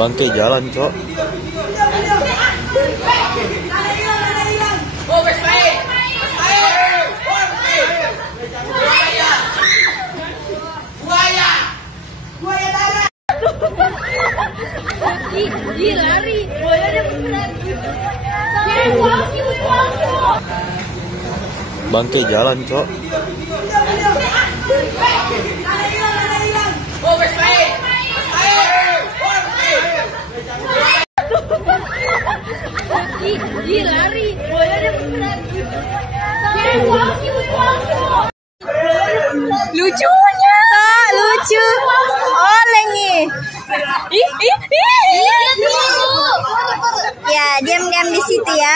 Bangke jalan, Cok. Lari. Bangke jalan, Cok. Lari. Lucunya. Tak lucu. Oleh nih. Ya, diam-diam di situ ya.